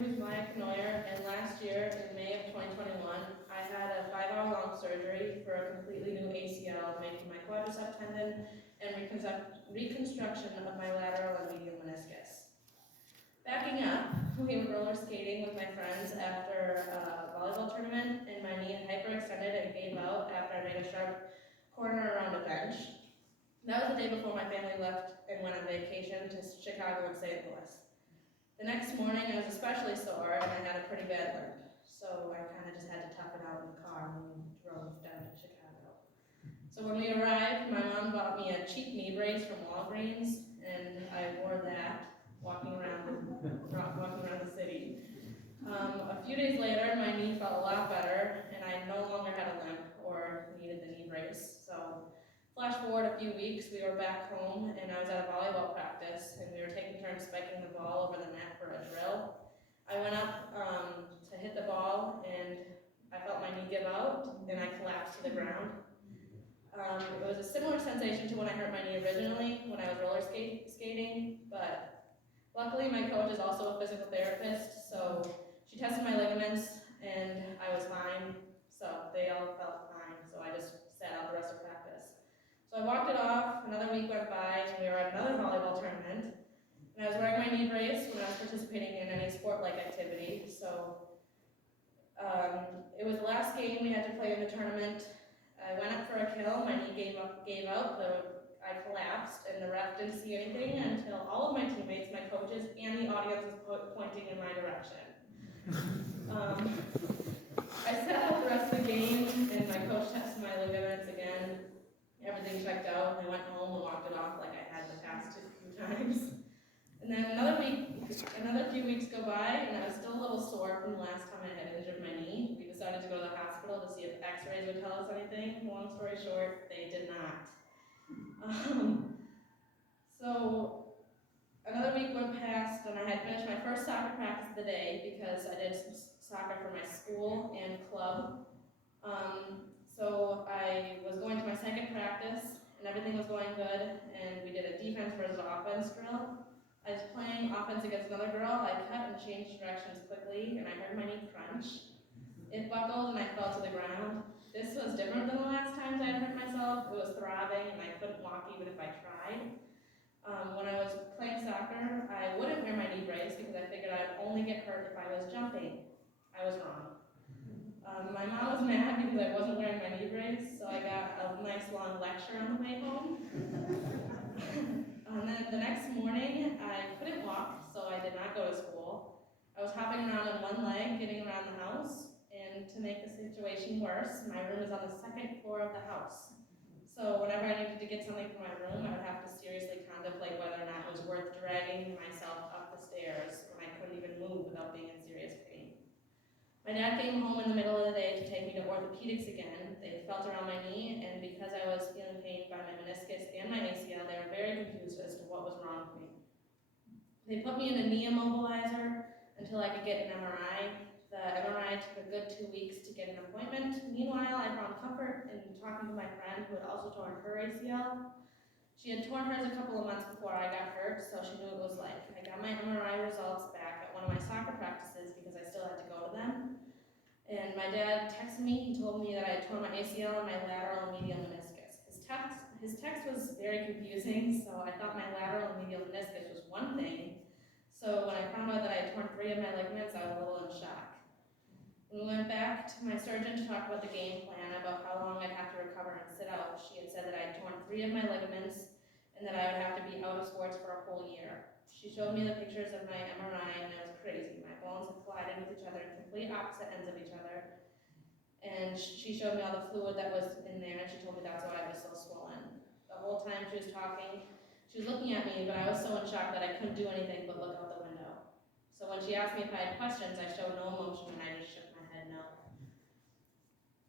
My name is Maya Knoyer, and last year, in May of 2021, I had a 5-hour-long surgery for a completely new ACL, making my quadricep tendon and reconstruction of my lateral and medial meniscus. Backing up, we were roller skating with my friends after a volleyball tournament, and my knee hyperextended and gave out after I made a sharp corner around a bench. That was the day before my family left and went on vacation to Chicago and St. Louis. The next morning, I was especially sore, and I had a pretty bad limp, so I kind of just had to tough it out in the car when we drove down to Chicago. So when we arrived, my mom bought me a cheap knee brace from Walgreens, and I wore that walking around the city. A few days later, my knee felt a lot better, and I no longer had a limp or needed the knee brace. So flash forward a few weeks, we were back home, and I was at a volleyball practice, and we were taking turns spiking the ball over the net for a drill. I went up to hit the ball, and I felt my knee give out, and I collapsed to the ground. It was a similar sensation to when I hurt my knee originally, when I was roller skating, but luckily my coach is also a physical therapist, so she tested my ligaments, and I was fine, so they all felt fine, so I just sat out the rest of practice. So I walked it off, another week went by, and we were at another volleyball tournament, and I was wearing my knee brace when I was participating in any sport-like activity, so it was the last game we had to play in the tournament. I went up for a kill, my knee gave out, I collapsed, and the ref didn't see anything until all of my teammates, my coaches, and the audience was pointing in my direction. I sat out the rest of the game, and my coach tested my ligaments again. Everything checked out, and I went home and walked it off like I had the past few times. And then another few weeks go by, and I was still a little sore from the last time I had injured my knee. We decided to go to the hospital to see if x-rays would tell us anything. Long story short, they did not. So another week went past, and I had finished my first soccer practice of the day because I did some soccer for my school and club. So I was going to my second practice, and everything was going good, and we did a defense versus offense drill. I was playing offense against another girl. I cut and changed directions quickly, and I heard my knee crunch. It buckled, and I fell to the ground. This was different than the last times I had hurt myself. It was throbbing, and I couldn't walk even if I tried. When I was playing soccer, I wouldn't wear my knee brace because I figured I'd only get hurt if I was jumping. I was wrong. My mom was mad because I wasn't wearing my knee brace, so I got a nice long lecture on the way home. And then the next morning, I couldn't walk, so I did not go to school. I was hopping around on one leg, getting around the house, and to make the situation worse, my room is on the second floor of the house. So whenever I needed to get something from my room, I would have to seriously contemplate whether or not it was worth dragging myself up the stairs when I couldn't even move without being in serious pain. My dad came home in the middle of the day to take me to orthopedics again. They felt around my knee, and because I was feeling pain by my meniscus and my ACL, they were very confused as to what was wrong with me. They put me in a knee immobilizer until I could get an MRI. The MRI took a good 2 weeks to get an appointment. Meanwhile, I found comfort in talking to my friend who had also torn her ACL. She had torn hers a couple of months before I got hurt, so she knew what it was like. I got my MRI results back at one of my soccer practices because I still had to go to them. And my dad texted me, he told me that I had torn my ACL and my lateral and medial meniscus. His text was very confusing, so I thought my lateral and medial meniscus was one thing. So when I found out that I had torn 3 of my ligaments, I was a little in shock. When we went back to my surgeon to talk about the game plan, about how long I'd have to recover and sit out, she had said that I had torn 3 of my ligaments and that I would have to be out of sports for a whole year. She showed me the pictures of my MRI, and it was crazy. My bones had collided with each other in complete opposite ends of each other. And she showed me all the fluid that was in there, and she told me that's why I was so swollen. The whole time she was talking, she was looking at me, but I was so in shock that I couldn't do anything but look out the window. So when she asked me if I had questions, I showed no emotion, and I just shook my head no.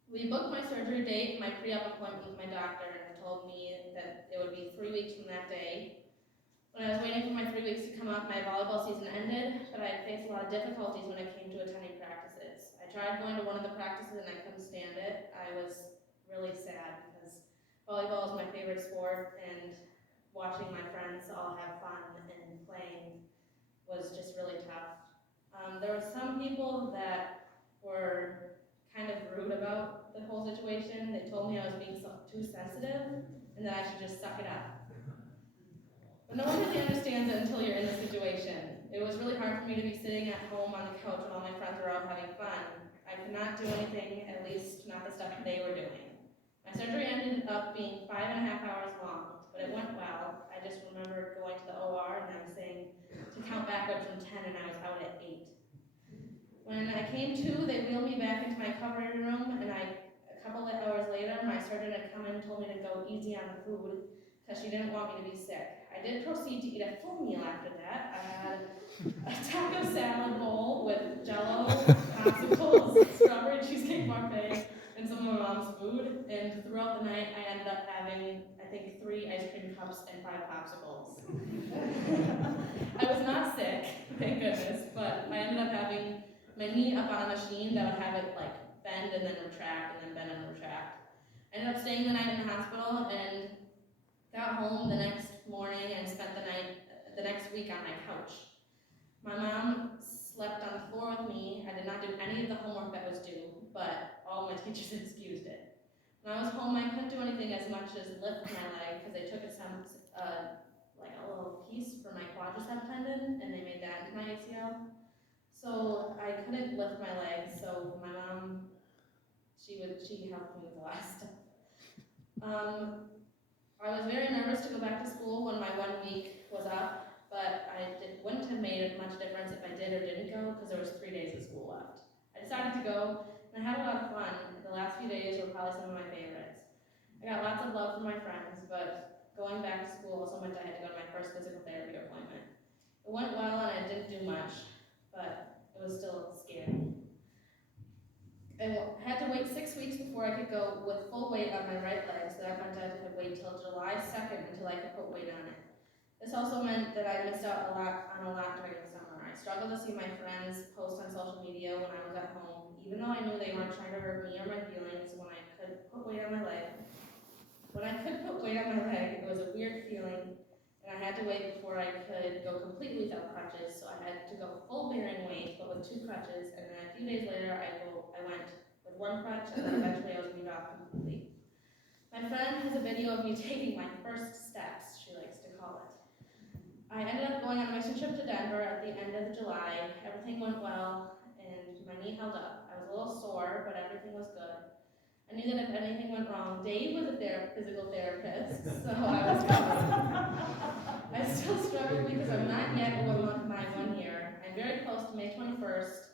We booked my surgery date, my pre-op appointment with my doctor, and told me that it would be 3 weeks from that day. When I was waiting for my 3 weeks to come up, my volleyball season ended, but I had faced a lot of difficulties when it came to attending practices. I tried going to one of the practices and I couldn't stand it. I was really sad because volleyball is my favorite sport, and watching my friends all have fun and playing was just really tough. There were some people that were kind of rude about the whole situation. They told me I was being too sensitive and that I should just suck it up. But no one really understands it until you're in the situation. It was really hard for me to be sitting at home on the couch when all my friends were out having fun. I could not do anything, at least not the stuff they were doing. My surgery ended up being 5.5 hours long, but it went well. I just remember going to the OR and them saying to count backwards from 10 and I was out at 8. When I came to, they wheeled me back into my recovery room and a couple of hours later, my surgeon had come in and told me to go easy on the food because she didn't want me to be sick. I did proceed to eat a full meal after that. I had a taco salad bowl with Jell-O, popsicles, strawberry cheesecake parfait, and some of my mom's food. And throughout the night, I ended up having, I think, 3 ice cream cups and 5 popsicles. I was not sick, thank goodness, but I ended up having my knee up on a machine that would have it like bend and then retract and then bend and retract. I ended up staying the night in the hospital and got home the next morning and spent the next week on my couch. My mom slept on the floor with me. I did not do any of the homework that was due, but all my teachers excused it. When I was home, I couldn't do anything as much as lift my leg because they took like a little piece for my quadricep tendon and they made that into my ACL. So I couldn't lift my leg, so my mom, she helped me with a lot of stuff. I was very nervous to go back to school when my 1 week was up, but wouldn't have made much difference if I did or didn't go because there was 3 days of school left. I decided to go, and I had a lot of fun. The last few days were probably some of my favorites. I got lots of love from my friends, but going back to school also meant I had to go to my first physical therapy appointment. It went well and I didn't do much, but it was still scary. I had to wait 6 weeks before I could go with full weight on my right leg, so that meant I had to wait till July 2nd until I could put weight on it. This also meant that I missed out on a lot during the summer. I struggled to see my friends post on social media when I was at home, even though I knew they weren't trying to hurt me or my feelings when I could put weight on my leg. When I could put weight on my leg, it was a weird feeling, and I had to wait before I could go completely without crutches, so I had to go full bearing weight, but with 2 crutches, and then a few days later, I went with 1 crutch, and then eventually I was weaned off completely. My friend has a video of me taking my first steps, she likes to call it. I ended up going on a mission trip to Denver at the end of July. Everything went well, and my knee held up. I was a little sore, but everything was good. I knew that if anything went wrong, Dave was a physical therapist, so I was covered. I still struggle because I'm not yet over my 1 year. I'm very close to May 21st,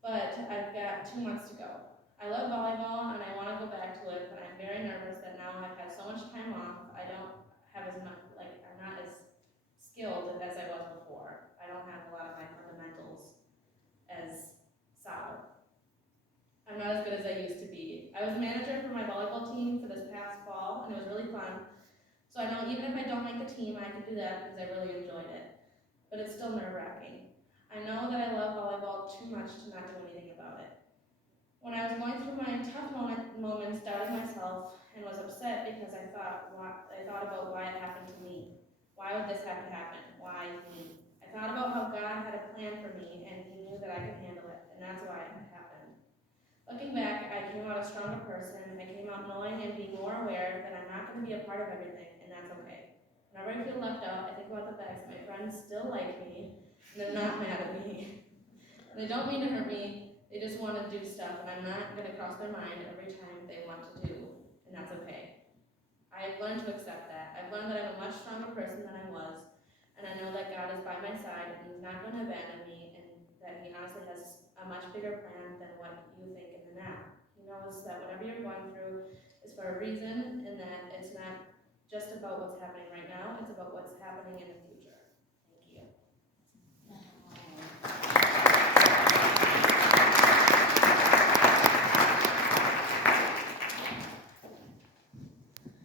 but I've got 2 months to go. I love volleyball and I want to go back to it, but I'm very nervous that now I've had so much time off, I don't have as much, I'm not as skilled as I was before. I don't have a lot of my fundamentals as solid. I'm not as good as I used to be. I was manager for my volleyball team for this past fall, and it was really fun. So I know even if I don't make the team, I can do that because I really enjoyed it. But it's still nerve-wracking. I know that I love volleyball too much to not do anything about it. When I was going through my tough moments, doubting myself, and was upset because I thought about why it happened to me. Why would this have to happen? Why me? I thought about how God had a plan for me, and He knew that I could handle it, and that's why it happened. Looking back, I came out a stronger person. I came out knowing and being more aware that I'm not going to be a part of everything, and that's okay. Whenever I feel left out, I think about the fact that my friends still like me, and they're not mad at me. They don't mean to hurt me, they just want to do stuff, and I'm not going to cross their mind every time they want to do, and that's okay. I've learned to accept that. I've learned that I'm a much stronger person than I was, and I know that God is by my side, and He's not going to abandon me, and that He honestly has a much bigger plan than what you think in the now. He knows that whatever you're going through is for a reason, and that it's not just about what's happening right now, it's about what's happening in the future.